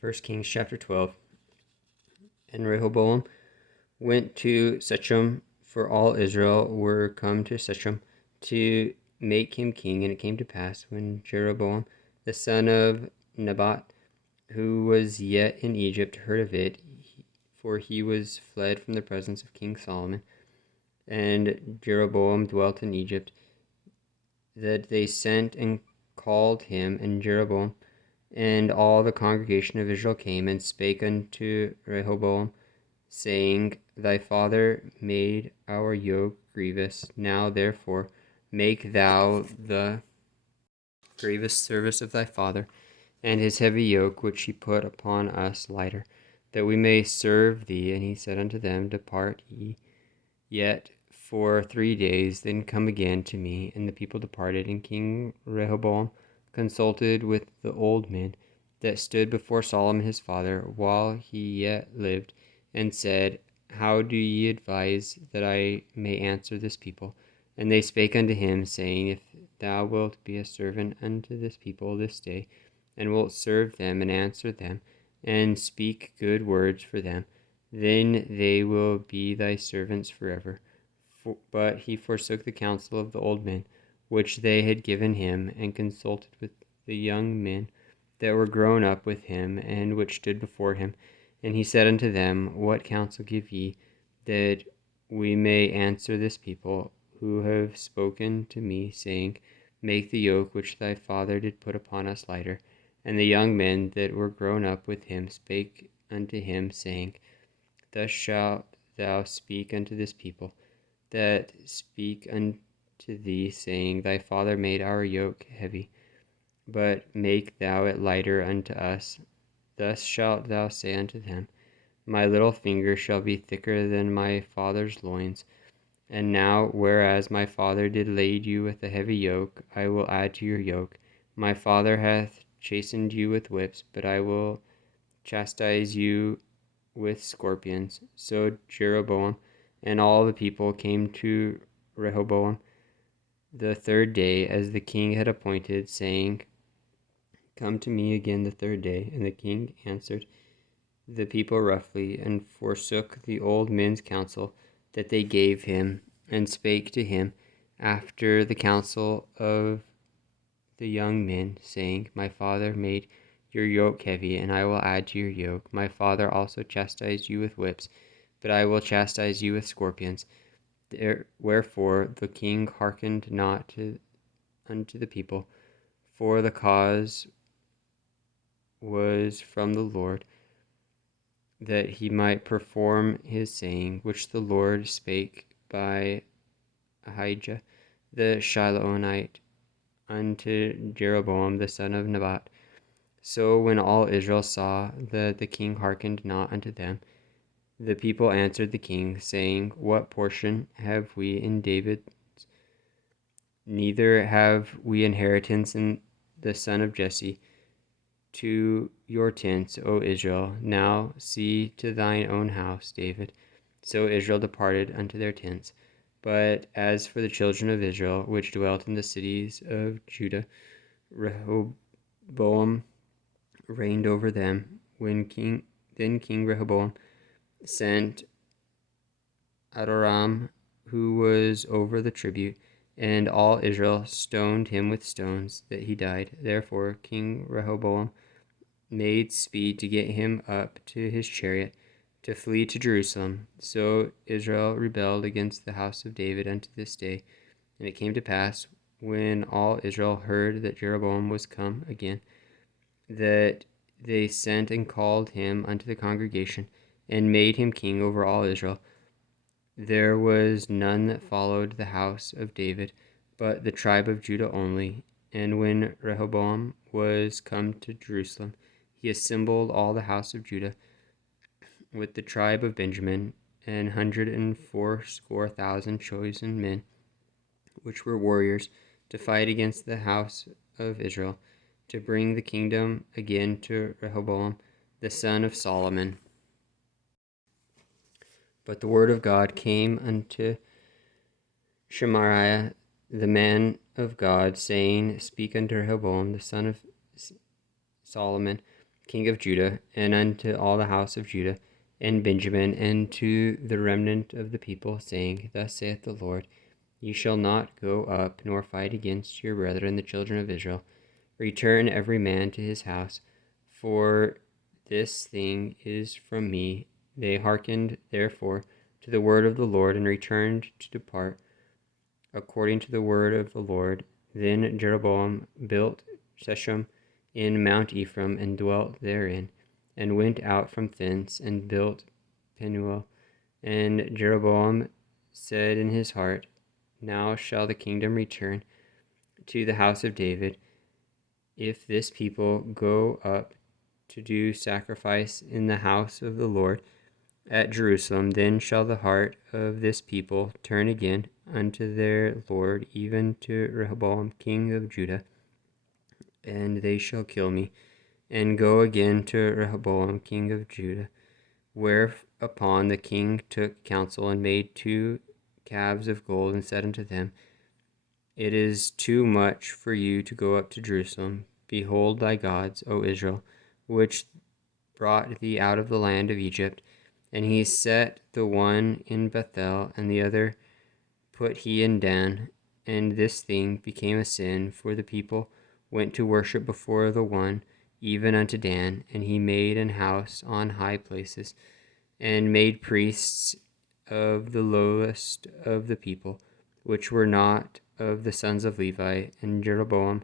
1 Kings chapter 12. And Rehoboam went to Shechem, for all Israel were come to Shechem to make him king. And it came to pass, when Jeroboam the son of Nebat, who was yet in Egypt, heard of it, for he was fled from the presence of King Solomon, and Jeroboam dwelt in Egypt, that they sent and called him. And Jeroboam and all the congregation of Israel came and spake unto Rehoboam, saying, Thy father made our yoke grievous. Now therefore make thou the grievous service of thy father, and his heavy yoke which he put upon us lighter, that we may serve thee. And he said unto them, Depart ye yet for 3 days, then come again to me. And the people departed, and King Rehoboam consulted with the old men that stood before Solomon his father, while he yet lived, and said, How do ye advise that I may answer this people? And they spake unto him, saying, If thou wilt be a servant unto this people this day, and wilt serve them and answer them, and speak good words for them, then they will be thy servants forever. But he forsook the counsel of the old men, which they had given him, and consulted with the young men that were grown up with him, and which stood before him. And he said unto them, What counsel give ye, that we may answer this people, who have spoken to me, saying, Make the yoke which thy father did put upon us lighter? And the young men that were grown up with him spake unto him, saying, Thus shalt thou speak unto this people, that speak unto thee, saying, Thy father made our yoke heavy, but make thou it lighter unto us. Thus shalt thou say unto them, My little finger shall be thicker than my father's loins. And now, whereas my father did lade you with a heavy yoke, I will add to your yoke. My father hath chastened you with whips, but I will chastise you with scorpions. So Jeroboam and all the people came to Rehoboam the 3rd day, as the king had appointed, saying, Come to me again the 3rd day. And the king answered the people roughly, and forsook the old men's counsel that they gave him, and spake to him after the counsel of the young men, saying, My father made your yoke heavy, and I will add to your yoke. My father also chastised you with whips, but I will chastise you with scorpions. Wherefore the king hearkened not unto the people, for the cause was from the Lord, that he might perform his saying, which the Lord spake by Ahijah the Shilonite unto Jeroboam the son of Nebat. So when all Israel saw that the king hearkened not unto them, the people answered the king, saying, What portion have we in David? Neither have we inheritance in the son of Jesse. To your tents, O Israel. Now see to thine own house, David. So Israel departed unto their tents. But as for the children of Israel, which dwelt in the cities of Judah, Rehoboam reigned over them. Then King Rehoboam sent Adoram, who was over the tribute, and all Israel stoned him with stones, that he died. Therefore King Rehoboam made speed to get him up to his chariot, to flee to Jerusalem. So Israel rebelled against the house of David unto this day. And it came to pass, when all Israel heard that Jeroboam was come again, that they sent and called him unto the congregation, and made him king over all Israel. There was none that followed the house of David, but the tribe of Judah only. And when Rehoboam was come to Jerusalem, he assembled all the house of Judah with the tribe of Benjamin, 180,000 chosen men, which were warriors, to fight against the house of Israel, to bring the kingdom again to Rehoboam, the son of Solomon. But the word of God came unto Shemaiah, the man of God, saying, Speak unto Rehoboam, the son of Solomon, king of Judah, and unto all the house of Judah and Benjamin, and to the remnant of the people, saying, Thus saith the Lord, Ye shall not go up nor fight against your brethren, the children of Israel. Return every man to his house, for this thing is from me. They hearkened therefore to the word of the Lord, and returned to depart according to the word of the Lord. Then Jeroboam built Shechem in Mount Ephraim, and dwelt therein, and went out from thence, and built Penuel. And Jeroboam said in his heart, Now shall the kingdom return to the house of David, if this people go up to do sacrifice in the house of the Lord at Jerusalem. Then shall the heart of this people turn again unto their Lord, even to Rehoboam king of Judah, and they shall kill me, and go again to Rehoboam king of Judah. Whereupon the king took counsel, and made 2 calves of gold, and said unto them, It is too much for you to go up to Jerusalem. Behold thy gods, O Israel, which brought thee out of the land of Egypt. And he set the one in Bethel, and the other put he in Dan. And this thing became a sin, for the people went to worship before the one, even unto Dan. And he made an house on high places, and made priests of the lowest of the people, which were not of the sons of Levi. And Jeroboam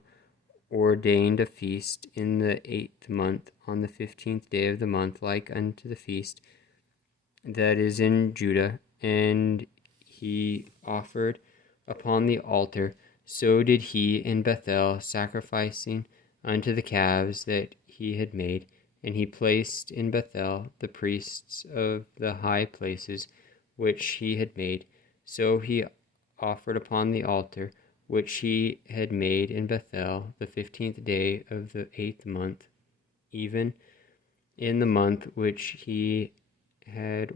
ordained a feast in the 8th month, on the 15th day of the month, like unto the feast that is in Judah, and he offered upon the altar. So did he in Bethel, sacrificing unto the calves that he had made. And he placed in Bethel the priests of the high places which he had made. So he offered upon the altar which he had made in Bethel the 15th day of the 8th month, even in the month which he had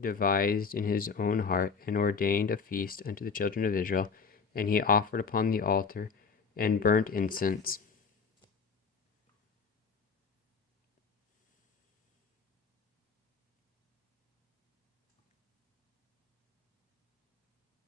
devised in his own heart, and ordained a feast unto the children of Israel. And he offered upon the altar, and burnt incense.